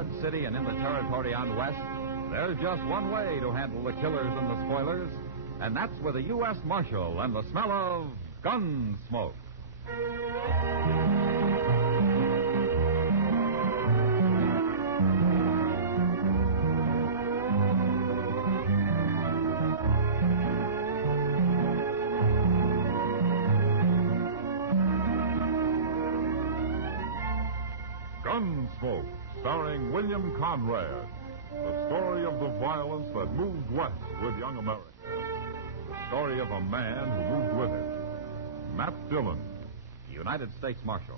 Dodge City and in the territory on West, there's just one way to handle the killers and the spoilers, and that's with a U.S. Marshal and the smell of gun smoke. Gunsmoke, starring William Conrad. The story of the violence that moved west with young America. The story of a man who moved with it. Matt Dillon, United States Marshal.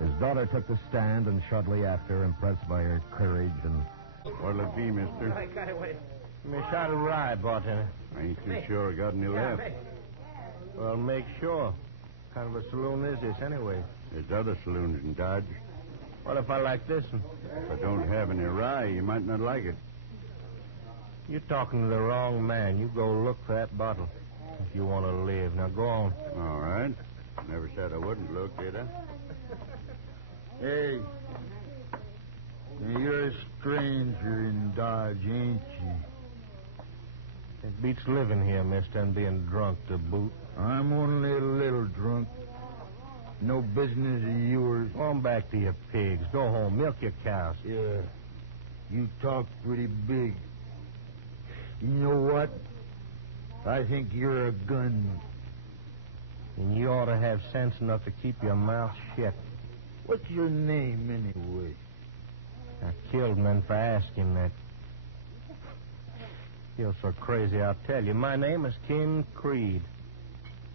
His daughter took the stand and shortly after, impressed by her courage and... What'll it be, mister? Me shot a rye, bartender. I ain't too sure I got any left. Well, make sure. What kind of a saloon is this, anyway? There's other saloons in Dodge. What if I like this one? If I don't have any rye, you might not like it. You're talking to the wrong man. You go look for that bottle if you want to live. Now, go on. All right. Never said I wouldn't look, did I? Hey, you're a stranger in Dodge, ain't you? It beats living here, mister, and being drunk to boot. I'm only a little drunk. No business of yours. Go on back to your pigs. Go home. Milk your cows. Yeah, you talk pretty big. You know what? I think you're a gunman. And you ought to have sense enough to keep your mouth shut. What's your name, anyway? I killed men for asking that. You're so crazy, I'll tell you. My name is Ken Creed.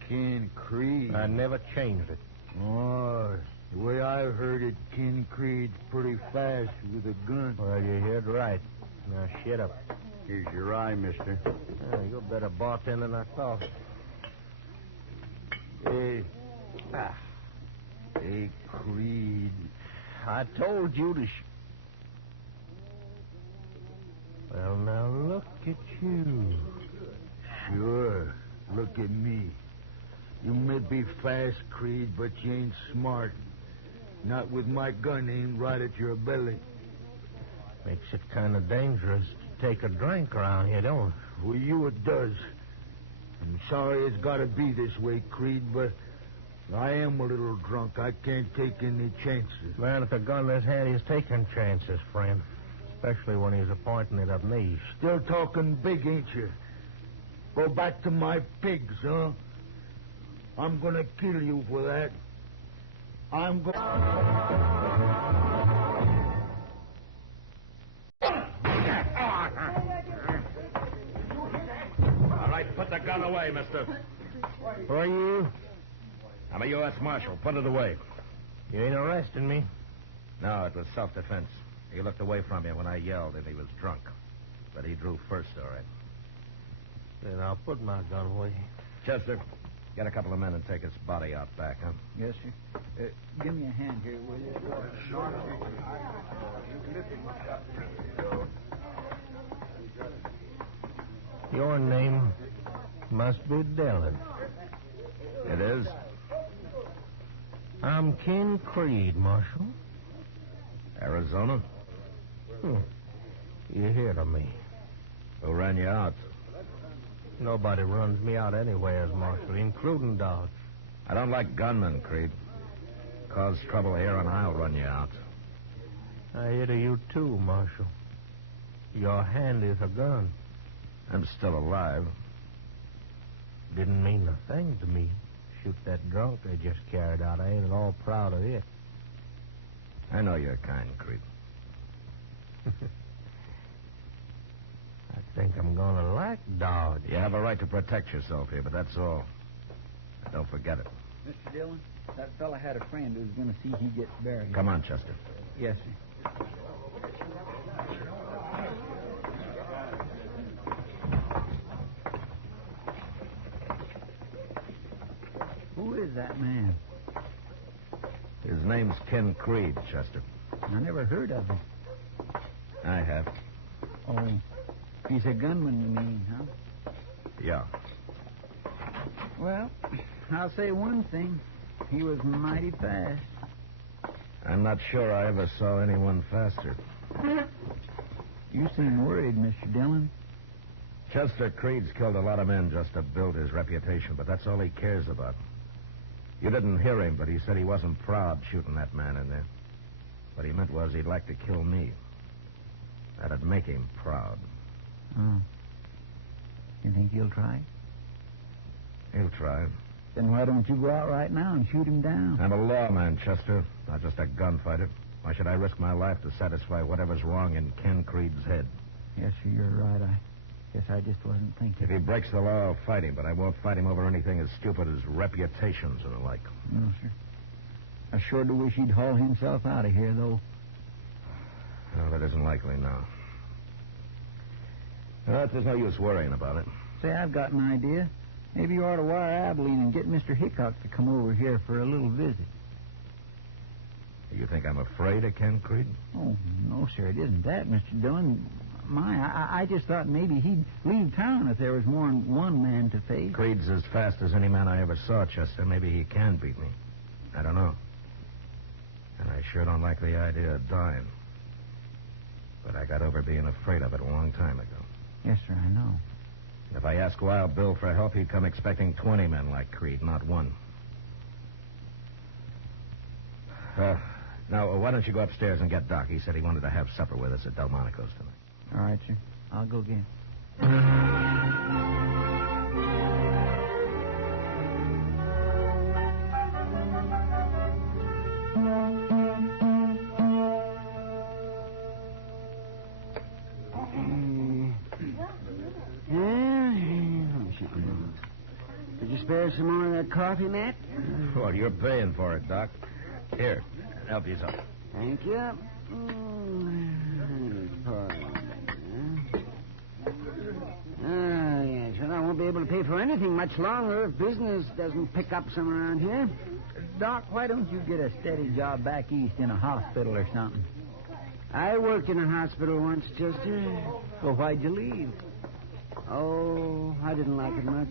Ken Creed? I never changed it. Oh, the way I heard it, Ken Creed's pretty fast with a gun. Well, you heard right. Now, shut up. Here's your rye, mister. You're a better bartender than I thought. Hey. Hey, Creed. I told you to... Well, now, look at you. Sure. Look at me. You may be fast, Creed, but you ain't smart. Not with my gun aimed right at your belly. Makes it kind of dangerous to take a drink around here, don't it? For you, it does. I'm sorry it's got to be this way, Creed, but I am a little drunk. I can't take any chances. Man at the gun in his hand, he's taking chances, friend. Especially when he's pointing it at me. Still talking big, ain't you? Go back to my pigs, huh? I'm going to kill you for that. I'm going... All right, put the gun away, mister. Who are you? I'm a U.S. Marshal. Put it away. You ain't arresting me. No, it was self-defense. He looked away from you when I yelled and he was drunk. But he drew first, all right. Then I'll put my gun away. Chester, get a couple of men and take his body out back, huh? Yes, sir. Give me a hand here, will you? Your name must be Dillon. It is? I'm Ken Creed, Marshal. Arizona? You heard of me. Who ran you out? Nobody runs me out anywhere, Marshal, including Dodge. I don't like gunmen, Creed. Cause trouble here and I'll run you out. I hear to you, too, Marshal. Your hand is a gun. I'm still alive. Didn't mean a thing to me. Shoot that drunk they just carried out. I ain't at all proud of it. I know you're kind, Creed. I think I'm gonna like Dodge. You have a right to protect yourself here, but that's all. Don't forget it. Mr. Dillon, that fella had a friend who's going to see he gets buried. Come on, Chester. Yes, sir. Who is that man? His name's Ken Creed, Chester. I never heard of him. I have. Oh, he's a gunman, you mean, huh? Yeah. Well, I'll say one thing. He was mighty fast. I'm not sure I ever saw anyone faster. You seem worried, Mr. Dillon. Chester Creed's killed a lot of men just to build his reputation, but that's all he cares about. You didn't hear him, but he said he wasn't proud shooting that man in there. What he meant was he'd like to kill me. That'd make him proud. Oh. You think he'll try? He'll try. Then why don't you go out right now and shoot him down? I'm a lawman, Chester, not just a gunfighter. Why should I risk my life to satisfy whatever's wrong in Ken Creed's head? Yes, sir, you're right. I guess I just wasn't thinking. If he breaks the law, I'll fight him, but I won't fight him over anything as stupid as reputations and the like. No, sir. I sure do wish he'd haul himself out of here, though. No, that isn't likely now. Well, there's no use worrying about it. Say, I've got an idea. Maybe you ought to wire Abilene and get Mr. Hickok to come over here for a little visit. You think I'm afraid of Ken Creed? Oh, no, sir, it isn't that, Mr. Dillon. I just thought maybe he'd leave town if there was more than one man to face. Creed's as fast as any man I ever saw, Chester. Maybe he can beat me. I don't know. And I sure don't like the idea of dying. But I got over being afraid of it a long time ago. Yes, sir, I know. If I asked Wild Bill for help, he'd come expecting 20 men like Creed, not one. Now, why don't you go upstairs and get Doc? He said he wanted to have supper with us at Delmonico's tonight. All right, sir. I'll go get him. Did you spare some more of that coffee, Matt? Well, you're paying for it, Doc. Here, help yourself. Thank you. Yes. Well, I won't be able to pay for anything much longer if business doesn't pick up some around here. Doc, why don't you get a steady job back east in a hospital or something? I worked in a hospital once, Chester. Well, why'd you leave? Oh, I didn't like it much.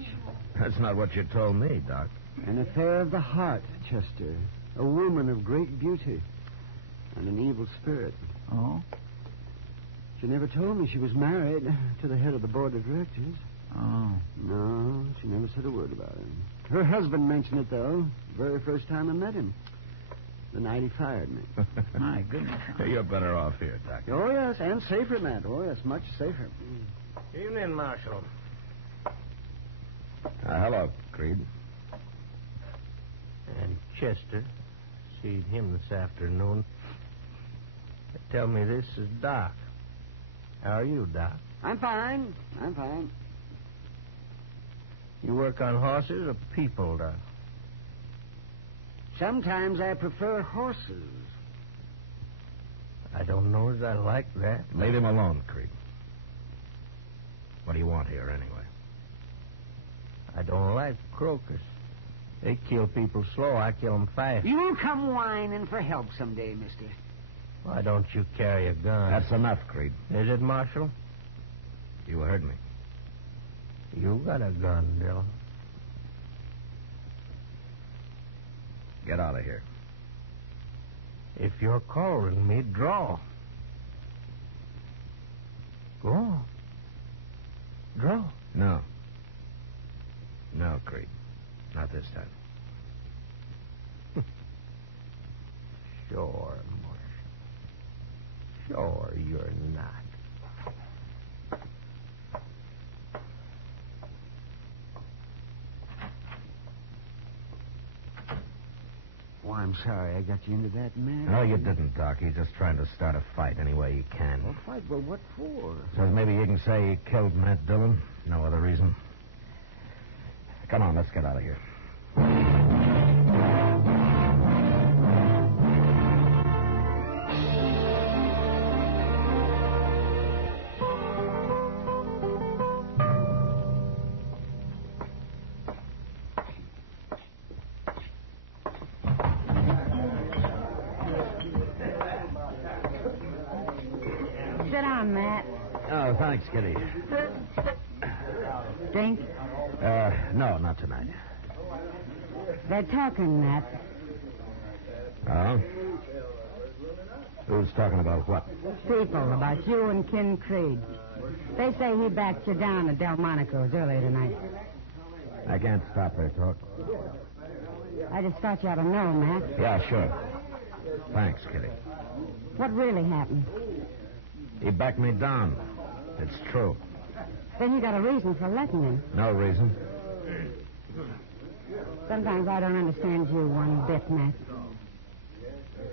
That's not what you told me, Doc. An affair of the heart, Chester. A woman of great beauty and an evil spirit. Oh? She never told me she was married to the head of the board of directors. Oh. No, she never said a word about it. Her husband mentioned it, though, the very first time I met him. The night he fired me. My goodness. You're better off here, Doc. Oh, yes, and safer, Matt. Oh, yes, much safer. Evening, Marshal. Hello, Creed. And Chester. See him this afternoon. They tell me this is Doc. How are you, Doc? I'm fine. I'm fine. You work on horses or people, Doc? Sometimes I prefer horses. I don't know as I like that. Leave him alone, Creed. What do you want here, anyway? I don't like croakers. They kill people slow. I kill them fast. You'll come whining for help someday, mister. Why don't you carry a gun? That's enough, Creed. Is it, Marshal? You heard me. You got a gun, Dillon. Get out of here. If you're calling me, draw. Go on. Draw. No. No, Creed. Not this time. Sure, Marshal. Sure, you're not. Why, I'm sorry I got you into that mess. No, you didn't, Doc. He's just trying to start a fight any way he can. A fight? Well, what for? So maybe you can say he killed Matt Dillon. No other reason. Come on, let's get out of here. Sit down, Matt. Oh, thanks, Kitty. Drink? No, not tonight. They're talking, Matt. Oh? Who's talking about what? People, about you and Ken Creed. They say he backed you down at Delmonico's earlier tonight. I can't stop their talk. I just thought you ought to know, Matt. Yeah, sure. Thanks, Kitty. What really happened? He backed me down. It's true. Then you got a reason for letting him. No reason. Sometimes I don't understand you one bit, Matt.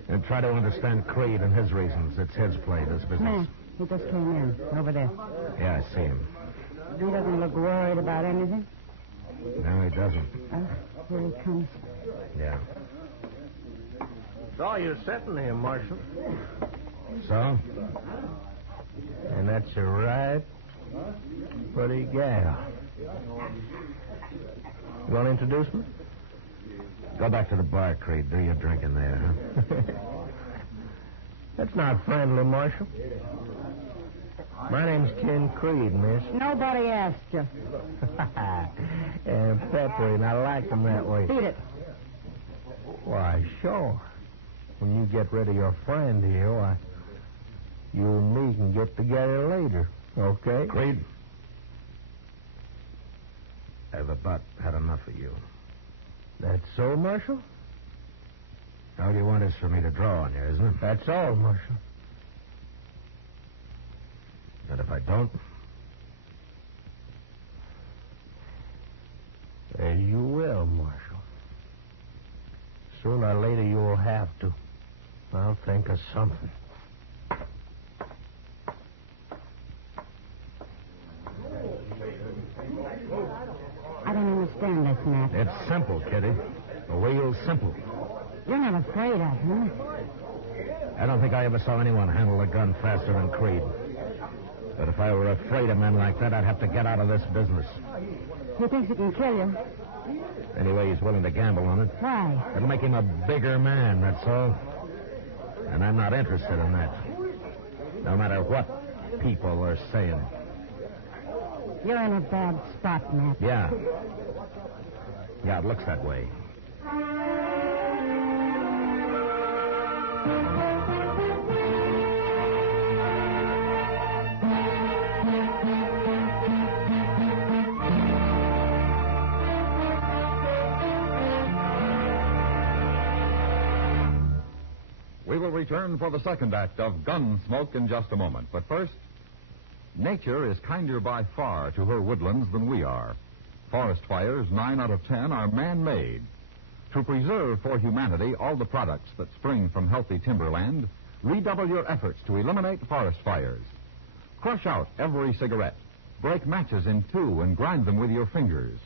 And try to understand Creed and his reasons. It's his play, this business. Matt, he just came in, over there. Yeah, I see him. He doesn't look worried about anything. No, he doesn't. Here he comes. Yeah. Saw you sitting there, Marshal. So? And that's a right pretty gal. You want to introduce me? Go back to the bar, Creed. Do your drinking there, huh? That's not friendly, Marshal. My name's Ken Creed, miss. Nobody asked you. And peppery, and I like them that way. Beat it. Why, sure. When you get rid of your friend here, why, you and me can get together later, okay? Creed, I've about had enough of you. That's so, Marshal? All you want is for me to draw on you, isn't it? That's all, Marshal. And if I don't? Then you will, Marshal. Sooner or later you'll have to. I'll think of something. I don't understand this, Matt. It's simple, Kitty. A real simple. You're not afraid of him. I don't think I ever saw anyone handle a gun faster than Creed. But if I were afraid of men like that, I'd have to get out of this business. He thinks he can kill you. Anyway, he's willing to gamble on it. Why? It'll make him a bigger man, that's all. And I'm not interested in that. No matter what people are saying. You're in a bad spot, Matt. Yeah. Yeah, it looks that way. We will return for the second act of Gunsmoke in just a moment. But first, nature is kinder by far to her woodlands than we are. Forest fires, 9 out of 10, are man-made. To preserve for humanity all the products that spring from healthy timberland, redouble your efforts to eliminate forest fires. Crush out every cigarette. Break matches in two and grind them with your fingers.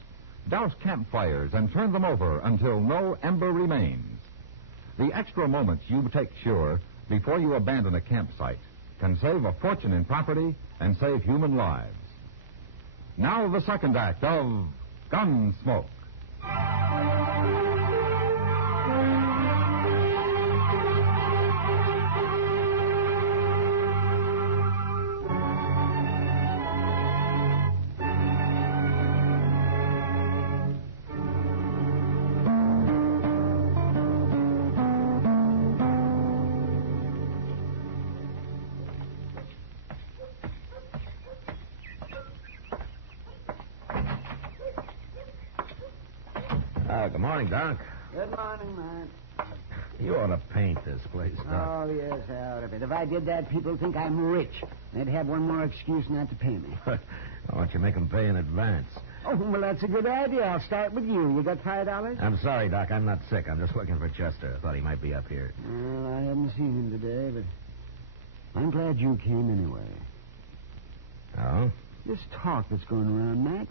Douse campfires and turn them over until no ember remains. The extra moments you take sure before you abandon a campsite can save a fortune in property and save human lives. Now the second act of Gunsmoke. Good morning, Doc. Good morning, man. You ought to paint this place, Doc. Oh, yes, out of it. If I did that, people think I'm rich. They'd have one more excuse not to pay me. Why don't you make them pay in advance? Oh, well, that's a good idea. I'll start with you. You got $5? I'm sorry, Doc. I'm not sick. I'm just looking for Chester. I thought he might be up here. Well, I haven't seen him today, but I'm glad you came anyway. Oh? This talk that's going around, Matt,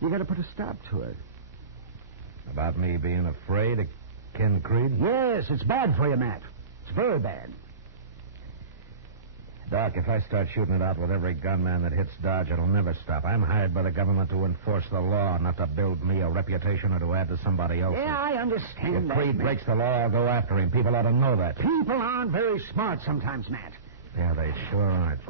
you got to put a stop to it. About me being afraid of Ken Creed? Yes, it's bad for you, Matt. It's very bad. Doc, if I start shooting it out with every gunman that hits Dodge, it'll never stop. I'm hired by the government to enforce the law, not to build me a reputation or to add to somebody else's. Yeah, I understand If that, Creed Matt. breaks the law, I'll go after him. People ought to know that. People aren't very smart sometimes, Matt. Yeah, they sure aren't.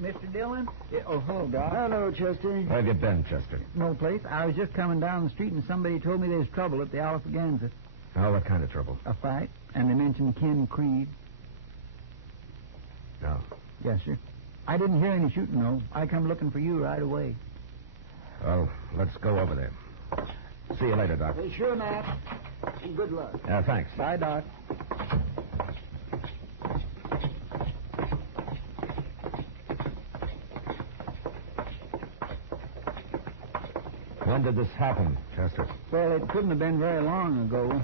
Mr. Dillon? Oh, hello, Doc. Hello, Chester. Where have you been, Chester? No place. I was just coming down the street and somebody told me there's trouble at the Alphaganza. Oh, what kind of trouble? A fight. And they mentioned Ken Creed. No. Yes, sir. I didn't hear any shooting, though. I come looking for you right away. Well, let's go over there. See you later, Doc. Hey, sure, Matt. And good luck. Thanks. Bye, Doc. When did this happen, Chester? Well, it couldn't have been very long ago.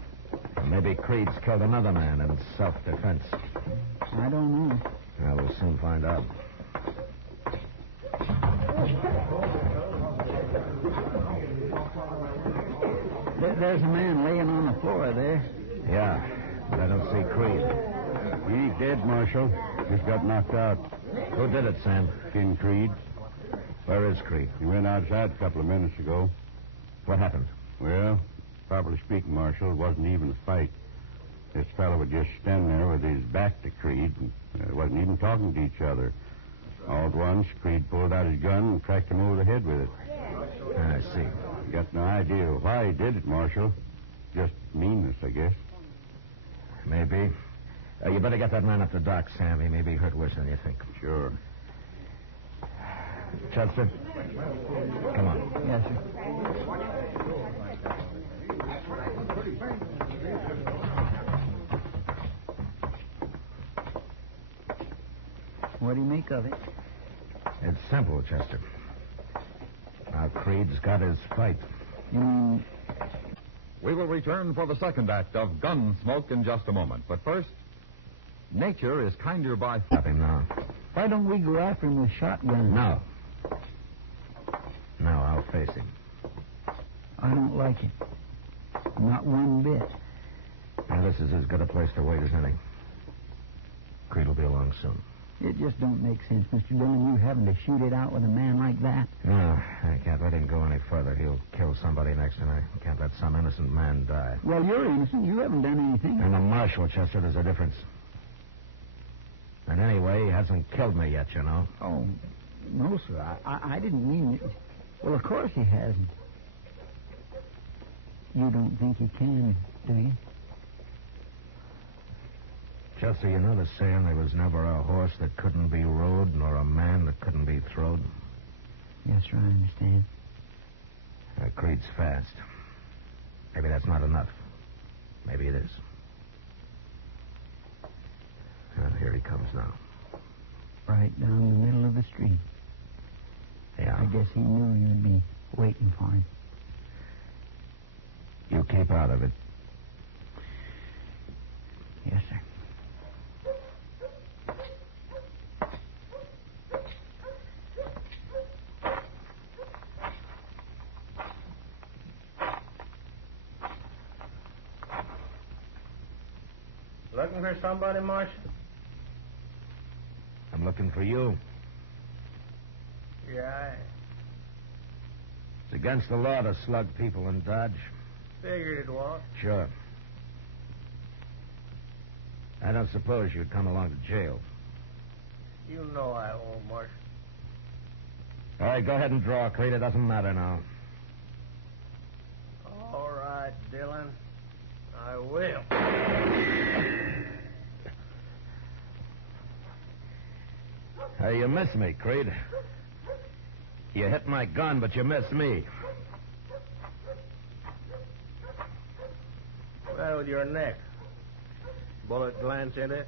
Well, maybe Creed's killed another man in self-defense. I don't know. Well, we'll soon find out. There's a man laying on the floor there. Yeah, but I don't see Creed. He's dead, Marshal. Just got knocked out. Who did it, Sam? Ken Creed. Where is Creed? He went outside a couple of minutes ago. What happened? Well, properly speaking, Marshal, it wasn't even a fight. This fellow was just standing there with his back to Creed and wasn't even talking to each other. All at once, Creed pulled out his gun and cracked him over the head with it. I see. Got no idea why he did it, Marshal. Just meanness, I guess. Maybe. You better get that man up to Doc, Sam. He may be hurt worse than you think. Sure. Chester? Come on. Yes, sir. What do you make of it? It's simple, Chester. Now, Creed's got his fight. You mean We will return for the second act of Gunsmoke in just a moment. But first, nature is kinder by... Stop him now. why don't we go after him with shotguns? No. No, I'll face him. I don't like it. Not one bit. Now, this is as good a place to wait as any. Creed will be along soon. It just don't make sense, Mr. Dillon, you having to shoot it out with a man like that. No, I can't let him go any further. He'll kill somebody next, and I can't let some innocent man die. Well, you're innocent. You haven't done anything. And a marshal, Chester, there's a difference. And anyway, he hasn't killed me yet, you know. Oh, no, sir. I didn't mean it. Well, of course he hasn't. You don't think he can, do you? Chester, you know the saying, there was never a horse that couldn't be rode, nor a man that couldn't be throwed? Yes, sir, I understand. Creed's fast. Maybe that's not enough. Maybe it is. Well, here he comes now. Right down the middle of the street. Yeah. I guess he knew you'd be waiting for him. You keep out of it. Yes, sir. Looking for somebody, Marshal? I'm looking for you. Yeah, It's against the law to slug people in Dodge. I figured it was. Sure. I don't suppose you'd come along to jail. You know I won't, Marshal. All right, go ahead and draw, Creed. It doesn't matter now. All right, Dillon. I will. Hey, you missed me, Creed. You hit my gun, but you missed me. Well, with your neck. Bullet glance in it?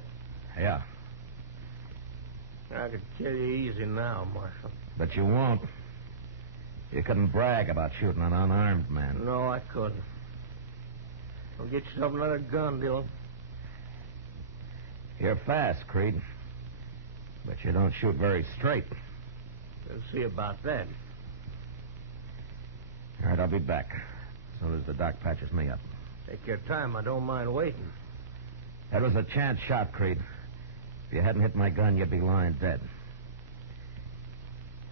Yeah, I could kill you easy now, Marshal. but you won't. You couldn't brag about shooting an unarmed man. No, I couldn't. Well, get yourself another gun, Dillon. You're fast, Creed. But you don't shoot very straight. We'll see about that. All right, I'll be back as soon as the doc patches me up. Take your time. I don't mind waiting. That was a chance shot, Creed. If you hadn't hit my gun, you'd be lying dead.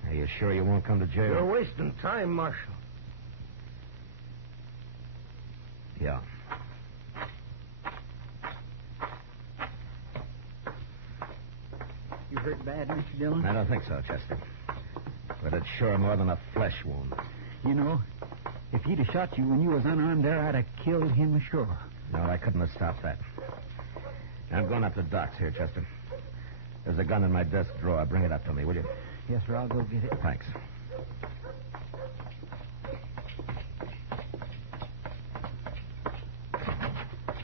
Are you sure you won't come to jail? You're wasting time, Marshal. Yeah. You hurt bad, Mr. Dillon? I don't think so, Chester. But it's sure more than a flesh wound. You know, if he'd have shot you when you was unarmed there, I'd have killed him sure. No, I couldn't have stopped that. I'm going up to Doc's here, Chester. There's a gun in my desk drawer. Bring it up to me, will you? Yes, sir, I'll go get it. Thanks.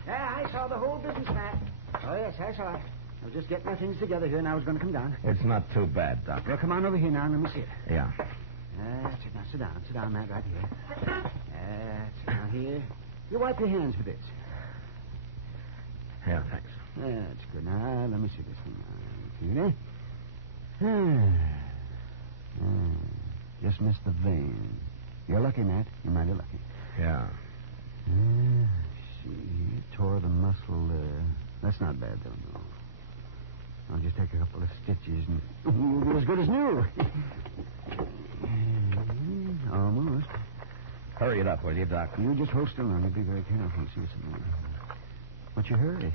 Yeah, I saw the whole business, Matt. Oh, yes, I saw it. I was just getting my things together here, and I was going to come down. It's not too bad, Doc. Well, come on over here now and let me see it. Yeah. That's it. Now, sit down. Sit down, Matt, right here. That's it. Now, here. You wipe your hands for this. Yeah, thanks. That's good. Now, let me see this thing. Now, just missed the vein. You're lucky, Matt. You're mighty lucky. Yeah. See, tore the muscle there. That's not bad, though, no. I'll just take a couple of stitches and you'll be as good as new. Almost. Hurry it up, will you, Doc? You just hold still on. You be very careful. See what's in there. What's your hurry?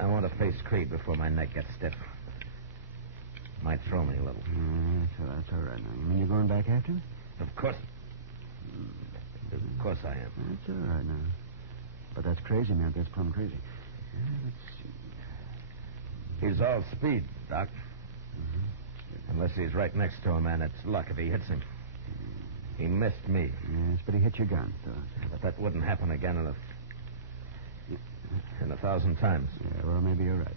I want to face Creed before my neck gets stiff. Might throw me a little. So that's all right now. You mean you're going back after him? Of course. Of course I am. That's all right now. But that's crazy, man. That's plumb crazy. Let's see. He's all speed, Doc. Unless he's right next to him, and it's luck if he hits him. He missed me. Yes, but he hit your gun, so. But that wouldn't happen again in 1,000 times. Yeah, well, maybe you're right.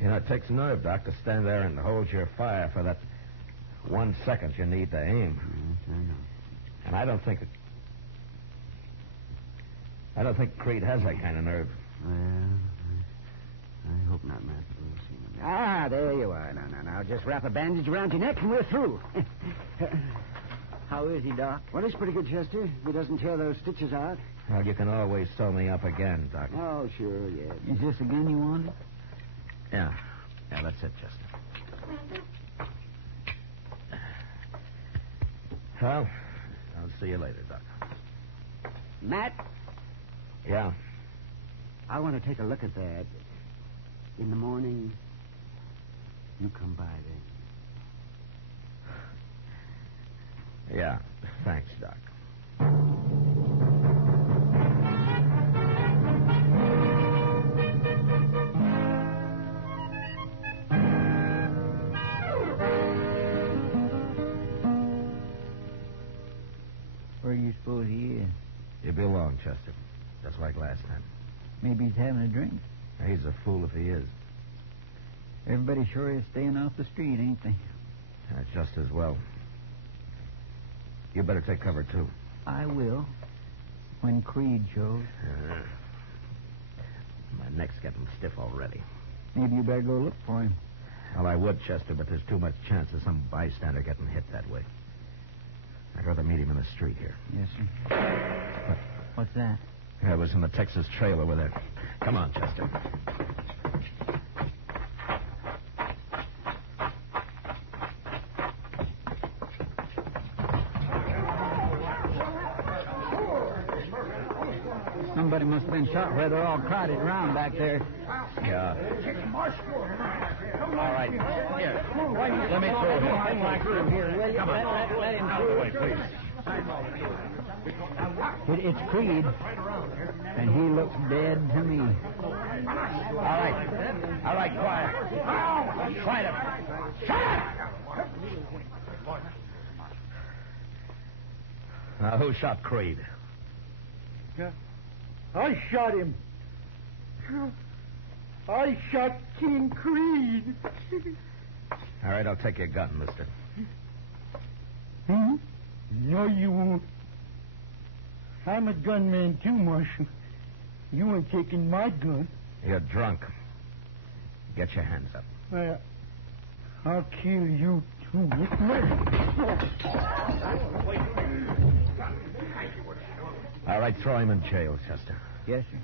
You know, it takes nerve, Doc, to stand there and hold your fire for that 1 second you need to aim. Yes, I know. And I don't think Creed has that kind of nerve. Well, I hope not, Matt. We'll see. Ah, there you are. Now, just wrap a bandage around your neck and we're through. How is he, Doc? Well, he's pretty good, Chester. If he doesn't tear those stitches out. Well, you can always sew me up again, Doc. Oh, sure, yeah. Is this the gun you wanted? Yeah, that's it, Chester. Well, I'll see you later, Doc. Matt, Yeah? I want to take a look at that. In the morning, you come by then. Yeah. Thanks, Doc. Where do you suppose he is? You belong, Chester. Just like last time. Maybe he's having a drink. He's a fool if he is. Everybody sure is staying off the street, ain't they? Just as well. You better take cover, too. I will. When Creed shows. My neck's getting stiff already. Maybe you better go look for him. Well, I would, Chester, but there's too much chance of some bystander getting hit that way. I'd rather meet him in the street here. Yes, sir. What's that? I was in the Texas Trail over there. Come on, Chester. Somebody must have been shot where they're all crowded around back there. Yeah. All right. Here. Let me through him. Come on. Let him Out of the way, please. It's Creed. And he looks dead to me. All right, quiet. Try it. Shut up! Now, who shot Creed? I shot him. I shot King Creed. All right, I'll take your gun, mister. Hmm? No, you won't. I'm a gunman, too, Marshal. You ain't taking my gun. You're drunk. Get your hands up. I'll kill you, too. All right, throw him in jail, Chester. Yes, sir.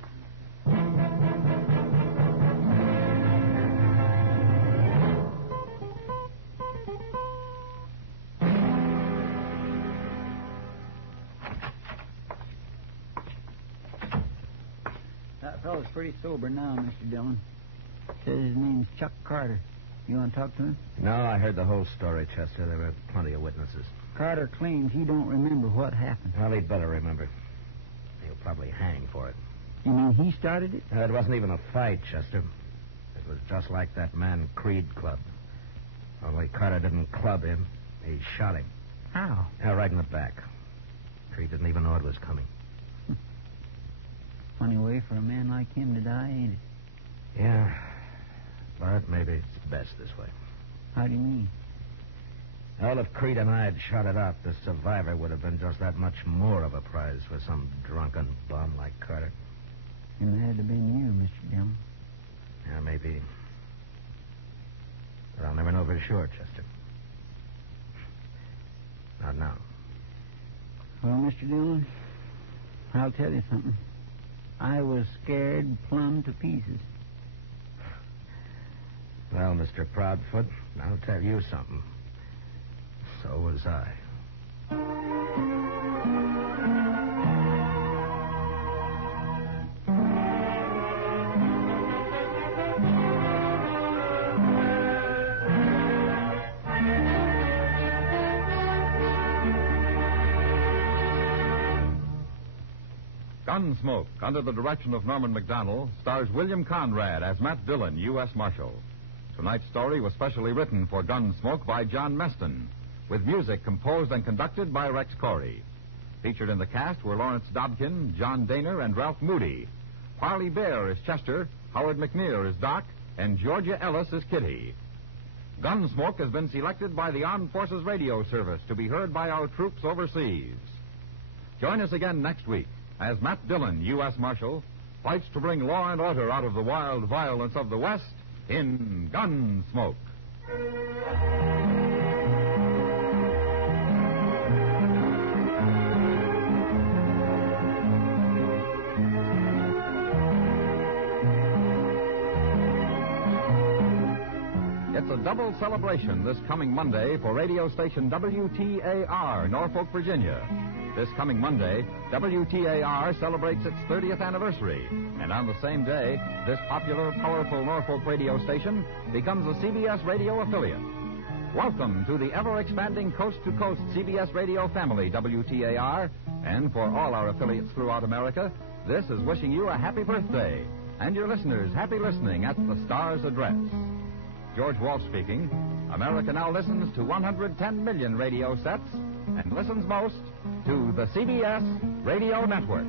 That fellow's pretty sober now, Mr. Dillon. Says his name's Chuck Carter. You want to talk to him? No, I heard the whole story, Chester. There were plenty of witnesses. Carter claims he don't remember what happened. Well, he'd better remember. He'll probably hang for it. You mean he started it? It wasn't even a fight, Chester. It was just like that man Creed clubbed. Only Carter didn't club him. He shot him. How? Right in the back. Creed didn't even know it was coming. Funny way for a man like him to die, ain't it? Yeah. But maybe it's best this way. How do you mean? Well, if Creed and I had shot it out, the survivor would have been just that much more of a prize for some drunken bum like Carter. And it had to have been you, Mr. Dillon. Yeah, maybe. But I'll never know for sure, Chester. Not now. Well, Mr. Dillon, I'll tell you something. I was scared plumb to pieces. Well, Mr. Proudfoot, I'll tell you something. So was I. Gunsmoke, under the direction of Norman Macdonnell, stars William Conrad as Matt Dillon, U.S. Marshal. Tonight's story was specially written for Gunsmoke by John Meston, with music composed and conducted by Rex Corey. Featured in the cast were Lawrence Dobkin, John Daner, and Ralph Moody. Parley Bear is Chester, Howard McNear is Doc, and Georgia Ellis is Kitty. Gunsmoke has been selected by the Armed Forces Radio Service to be heard by our troops overseas. Join us again next week as Matt Dillon, U.S. Marshal, fights to bring law and order out of the wild violence of the West in Gunsmoke. It's a double celebration this coming Monday for radio station WTAR, Norfolk, Virginia. This coming Monday, WTAR celebrates its 30th anniversary. And on the same day, this popular, powerful Norfolk radio station becomes a CBS radio affiliate. Welcome to the ever-expanding coast-to-coast CBS radio family, WTAR. And for all our affiliates throughout America, this is wishing you a happy birthday. And your listeners, happy listening at the Star's address. George Walsh speaking. America now listens to 110 million radio sets and listens most to the CBS Radio Network.